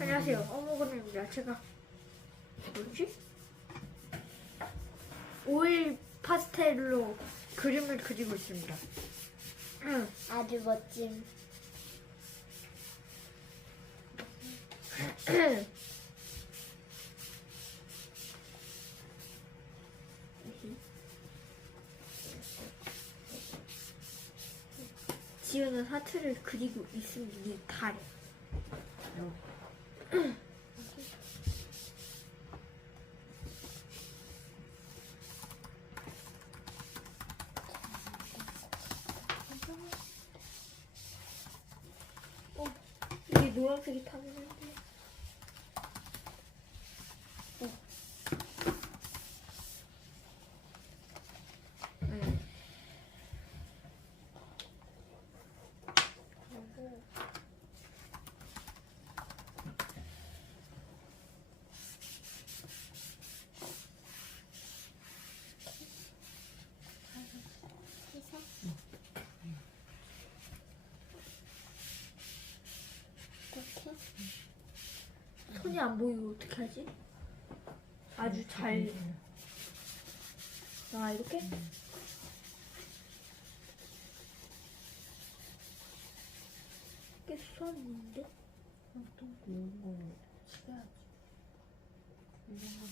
안녕하세요. 어묵은 야채가 뭐지? 오일 파스텔로 그림을 그리고 있습니다. 응. 아주 멋진. 지우는 하트를 그리고 있습니다. 어, 이게 노란색이 타는데. 어. 응. 해서 이렇게 손이 안 보이고 어떻게 하지? 아주 잘. 아 이렇게? 이게 수선인데? 또 이런 거 해야지. 이런 거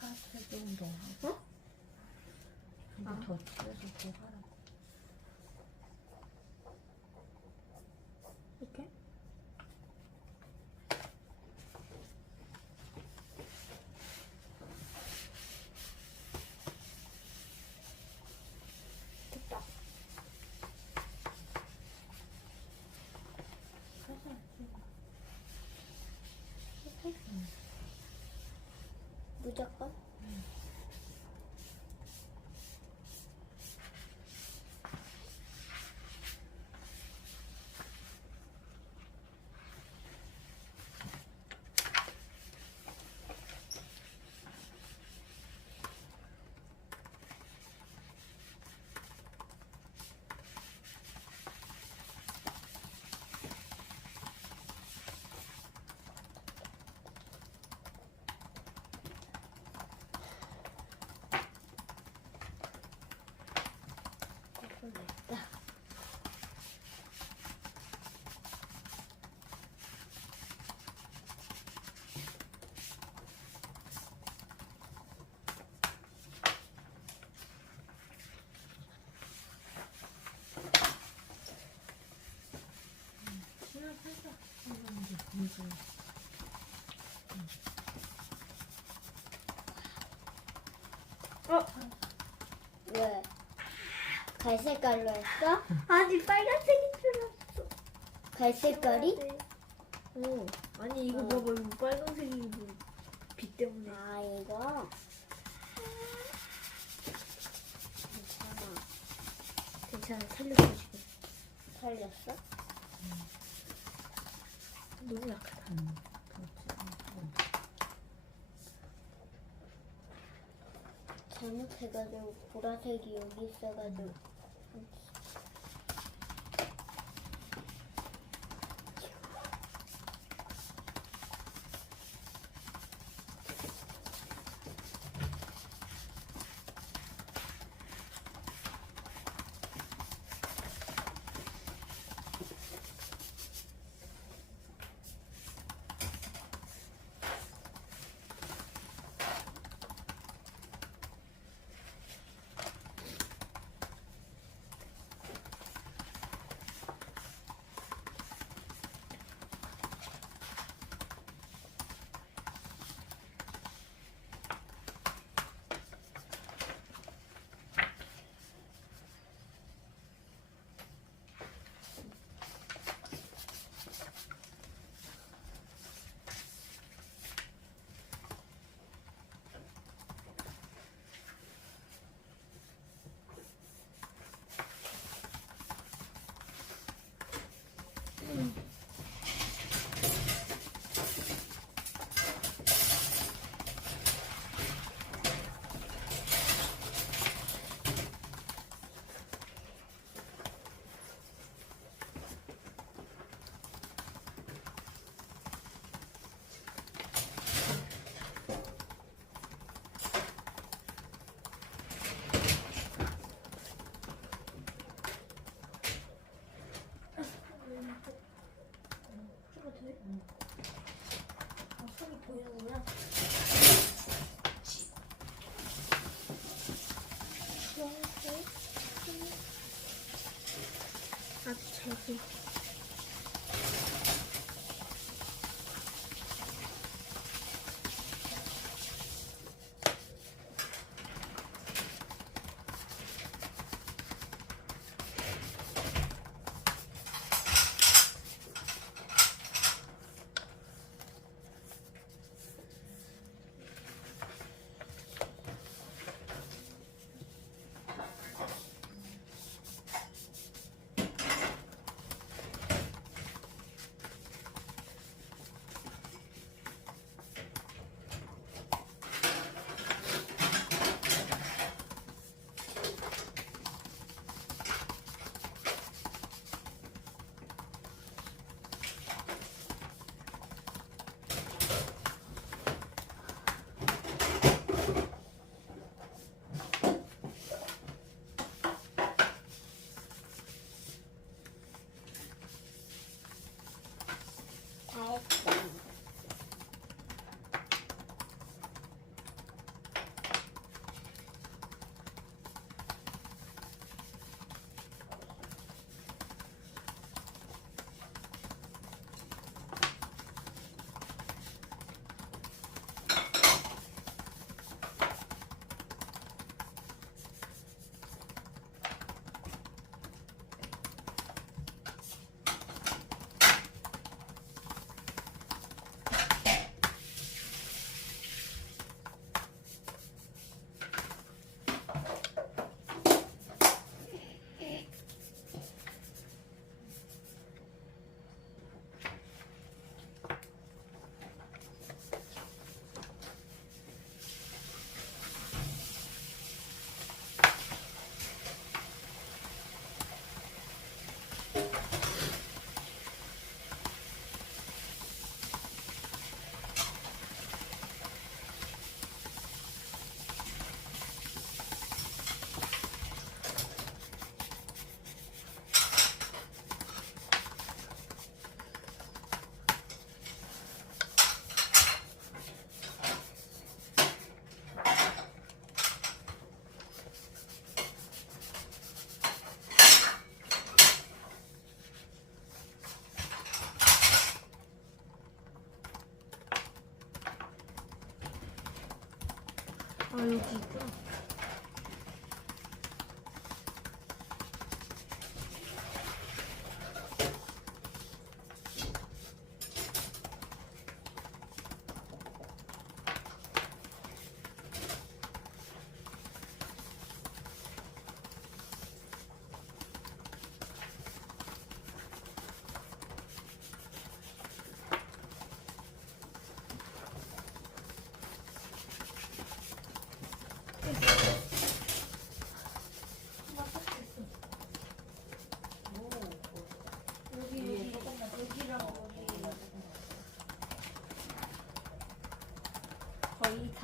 파스텔 좀더 하고. 어? 아. 더 칠해서 또 하라. 이렇게? 됐다. 살살 찍어. 무조건 조금 냈다. 그냥 살살 하면 이제 문제. 어? 왜? 갈색깔로 했어? 아니 빨간색인 줄 알았어. 갈색깔이? 어. 아니 이거 어. 봐봐 이거 빨간색이 뭐, 빛 때문에. 아 이거 괜찮아. 괜찮아 살려줘 지금. 살렸어? 너무 약하다. 음, 그렇지. 잘못해가지고 보라색이 여기 있어가지고 여기.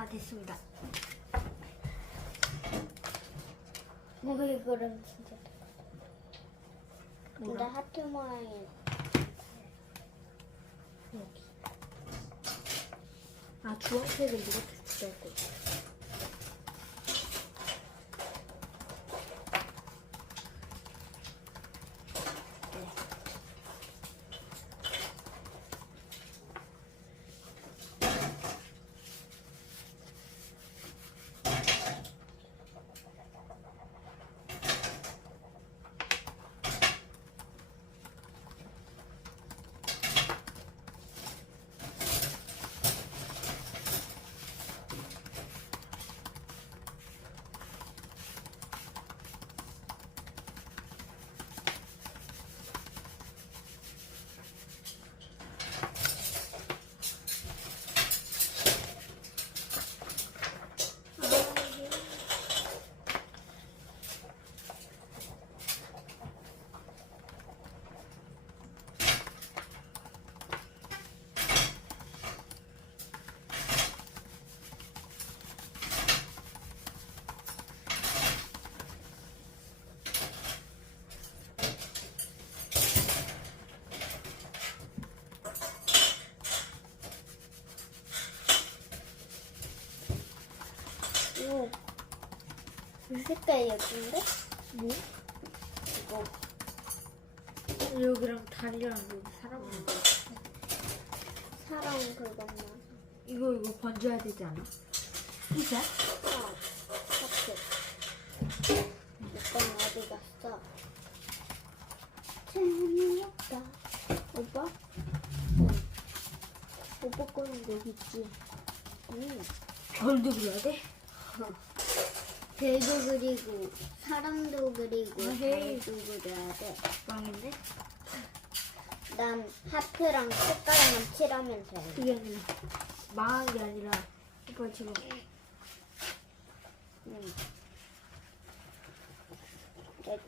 다 됐습니다. 뭐 이거랑 진짜 근데? 하트 모양이 여기. 아 주황색을 이렇게 붙여야 돼. 이거 이 색깔 예쁜데? 뭐? 이거 여기랑 다리랑 여기 사람. 사람 그것만. 이거 이거 번져야 되지 않아? 이자? 어, 하트. 오빠는 어디 갔어? 재미없다. 오빠? 응. 오빠 거는 여기 있지. 응. 별도 그려야 돼? 별도 그리고 사람도 그리고 에헤이. 별도 그려야 돼. 망했네? 난 하트랑 색깔만 칠하면 돼. 그게 아니라 망한 게 아니라 오빠 지금 응. 내-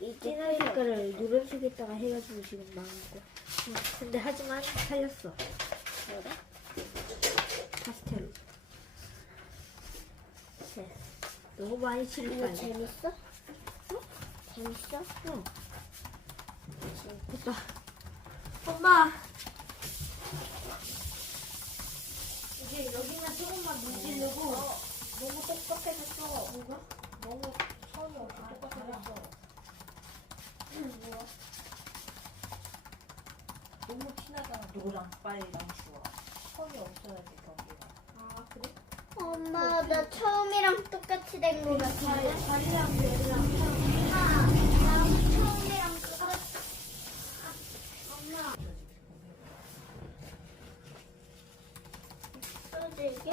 이제 진한 색깔을 노란색에다가 해가지고 지금 망한 거. 응. 근데 하지만 살렸어. 그래? 파스텔로. 됐어. 너무 많이 칠을 이거. 재밌어? 재밌어? 응. 진짜. 됐다. 엄마. 이제 여기만 조금만 문지르고 너무 똑똑해졌어. 뭐가? 너무 선이 없이 똑똑해졌어. 뭐야? 너무 티나잖아. 노랑. 선이 없어야지 경기가. 아 그래? 엄마, 나 처음이랑 똑같이 된거 다리, 같은데? 다리랑 배랑 아, 나 처음이랑 똑같이. 엄마. 써지게?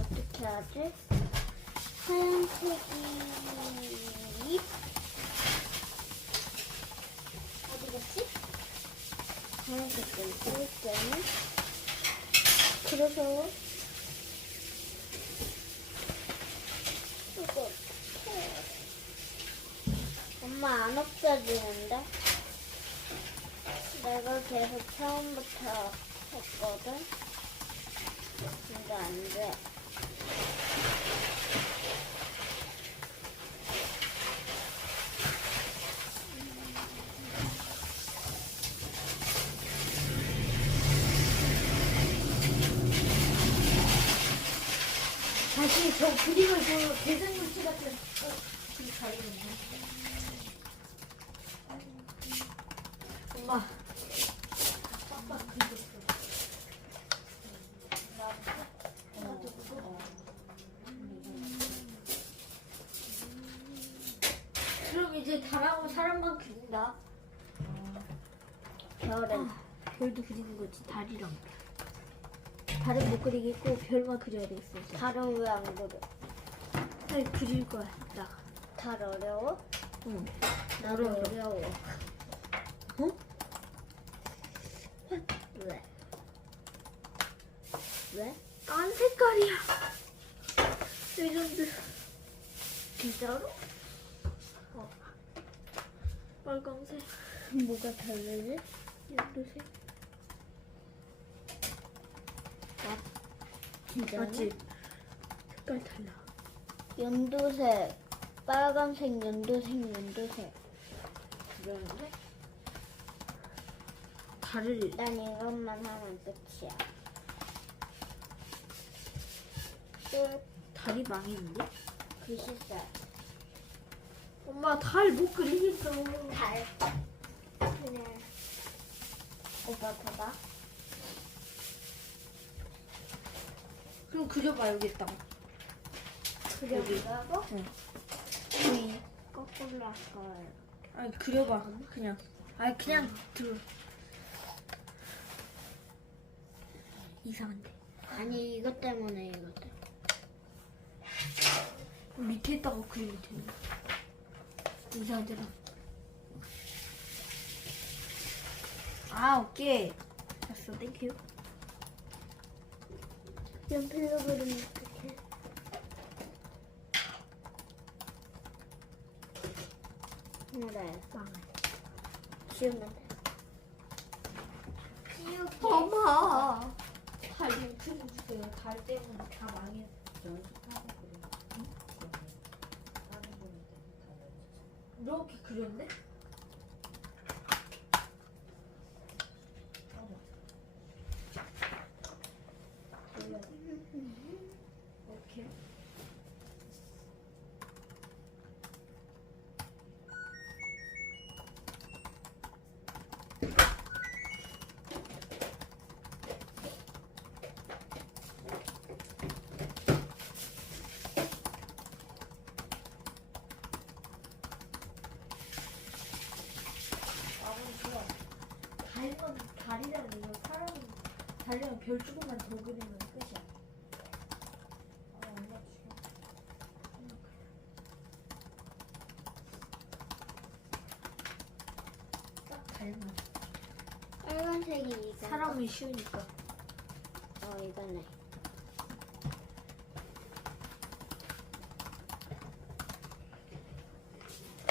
어떻게 하지? 하얀색이 어디 갔지? 하얀색을 쓸게는 그래서 이거 어떡해. 엄마 안 없어지는데? 내가 계속 처음부터 했거든? 근데 안 돼. 다시 저 그림을 그 대생물체 같은 어, 그림 가리겠네. 엄마. 빡빡 그렸어. 그럼 이제 다랑은 사람만 그린다. 별은 아, 별도 그리는 거지 다리랑. 다른 못 그리겠고 별만 그려야 되겠어. 이제. 달은 왜 안 그려? 달 그릴 거야 이따가. 달 어려워? 응. 나도 어려워. 어려워. 어? 왜? 왜? 안 색깔이야. 레전드. 진짜로? 어. 빨강색, 뭐가 다르지? 연두색. 진짜로? 맞지? 색깔 달라. 연두색, 빨간색, 연두색, 연두색. 그러는데? 달을 난 이것만 하면 끝이야. 끝. 달이 망했는데? 글씨살. 엄마 달 못 그리겠어. 달. 그래. 오빠 봐봐. 그럼 그려봐 여기다가. 그려보라고? 여기. 거꾸로 할 거예요. 아니 그려봐 그냥. 아니 그냥 들어. 이상한데. 아니 이것 때문에 이것 때문에. 밑에다가 그리면 되는 이상하더라. 아 오케이. 됐어 땡큐. 연필로 그리면 어떡해? 그래. 망해. 지우면 돼. 지우기. 엄마. 달 유튜브 주세요. 달 때문에 다 망했어. 연습하고 그래. 이렇게 그렸네? 아, 달이랑 이거 사람 달이랑 별 조금만 더 그리면 사람이 쉬우니까. 어 이거네.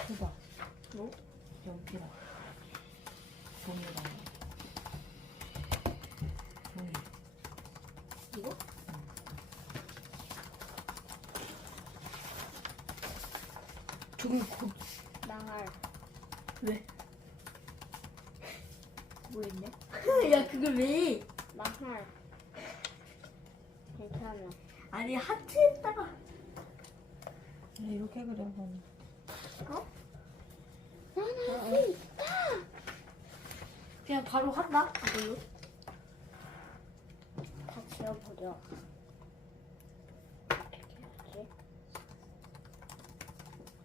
그거. 뭐? 여기다. 종이랑. 종이. 이거? 종이 곧 망할. 왜? 뭐 했냐? 야 그걸 왜? 망할. 괜찮아. 아니 하트에다가 네, 이렇게 그려. 그럼. 나는 할수 있다. 그냥 바로 한다. 이걸로. 다 지워버려. 어떻게 해야지?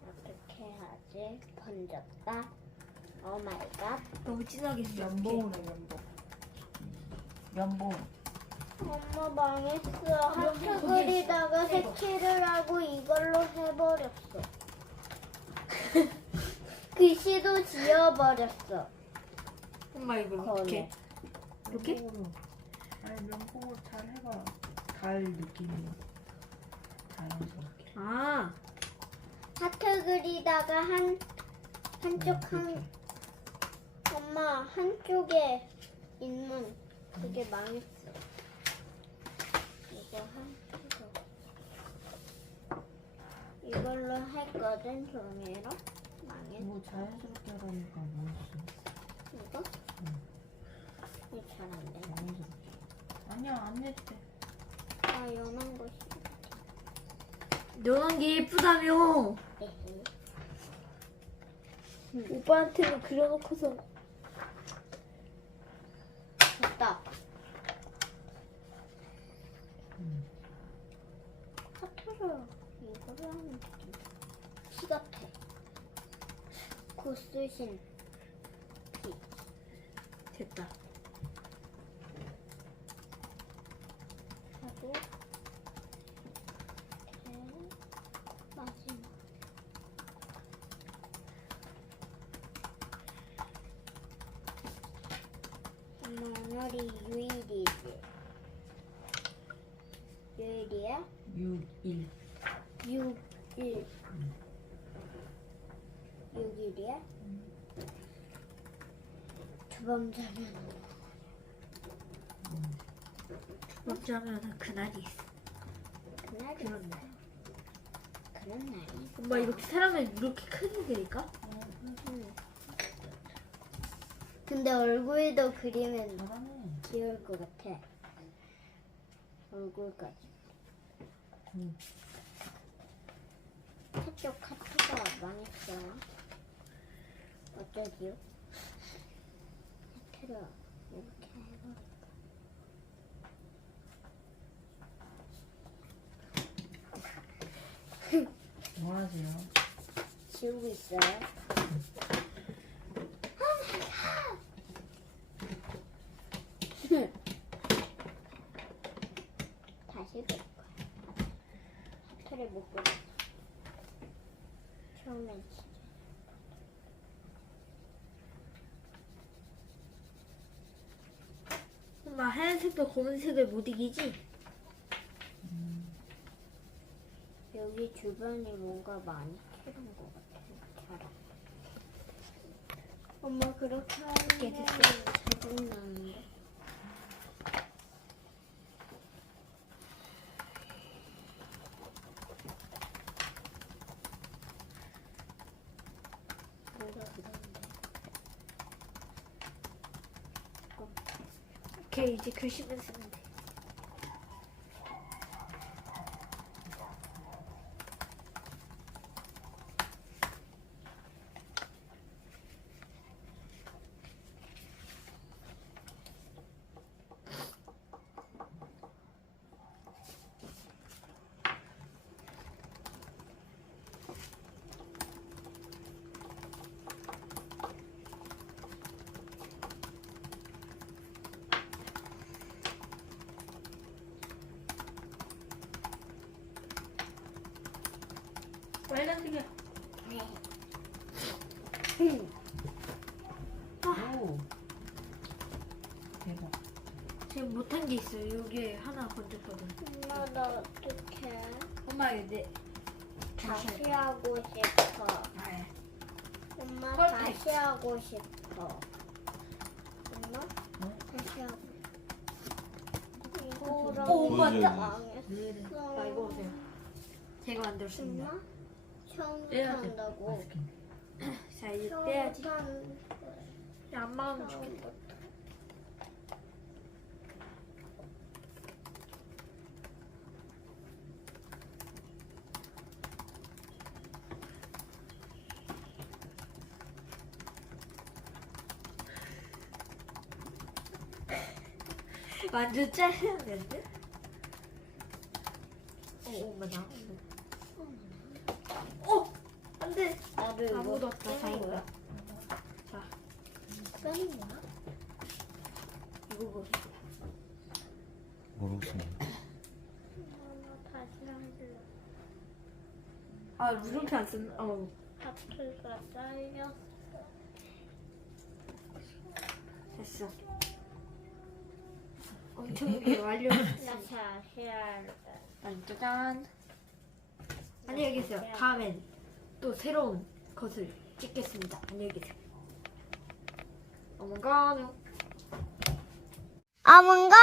어떻게 해야지? 번졌다. 오 마이 갓. 너무 진하게 했어. 면봉으로 면봉. 면봉. 엄마 망했어. 하트 그리다가. 색칠을 하고 이걸로 해버렸어. 글씨도 지워버렸어. 엄마 이거. 이렇게 이렇게? 면봉으로. 아니 면봉으로 잘 해봐. 달 느낌이. 자연스럽게. 아 하트 그리다가 한 한쪽 한 이렇게. 엄마 한쪽에 있는 그게 망했어. 이거 한쪽 이걸로 했거든 종이로 망했어. 뭐 자연스럽게 하라니까 뭐였어. 이거? 응. 이거 잘안 돼. 자연스럽게. 아니야 안 해도 돼. 아 연한 것이. 연한 게 예쁘다며. 에헤. 오빠한테는 그려놓고서 응. 하트를 이거를 하면. 피 같아. 구스신 피. 됐다. 하고 이렇게 마지막 오늘이 유일이지 유일이야? 6, 1. 6일 6일이야? 두번 자면 막자면 그날이 있어. 그날이 그런 날. 그런 날이 엄마 이렇게 사람을 이렇게 크게 그릴까? 응. 근데 얼굴도 그리면. 귀여울 것 같아. 얼굴까지. 응. 한쪽 카트가 망했어. 어쩌지요? 하트를 이렇게 해버릴까? 뭐 하세요? 지우고 있어요. 다시 그릴 거야. 하트를 못 그렸어. 처음엔 진짜. 엄마 하얀색도 검은색을 못 이기지? 여기 주변이 뭔가 많이 튀는 것 같아. 잘. 엄마 그렇게 이렇게 하면 됐어. 자국 나는데. 뭔가 그런데. 오케 이 이제 돼. 못한 게 있어요. 여기 하나 건졌거든. 엄마 나 어떡해? 엄마 이제 다시 하고 싶어. 아, 엄마 헐, 다시 하고 싶어. 엄마 응? 다시 하고. 오, 이거랑 보여줘야지. 망했어. 나 이거 보세요. 제가 만들었습니다. 엄마 처음부터 떼야지. 한다고. 맛있겠네. 자 이제 떼야지. 한- 안 막으면 좋겠다. 완전 짜는데? 어, 엄마 나. 어, 안 돼. 나도 이거 아무도 없다. 다행이다. 거야? 자, 빼는 거야? 이거 보세요. 모르겠습니다. 엄마 다시 할래. 아 물음표 안 쓴. 어, 하트가 쌓였어. 됐어. 엄청 이게 완료. 나 다시 할래. 짜잔. 안녕히 계세요. 다음엔 또 새로운 것을 찍겠습니다. 안녕히 계세요. 어머가요. 어문가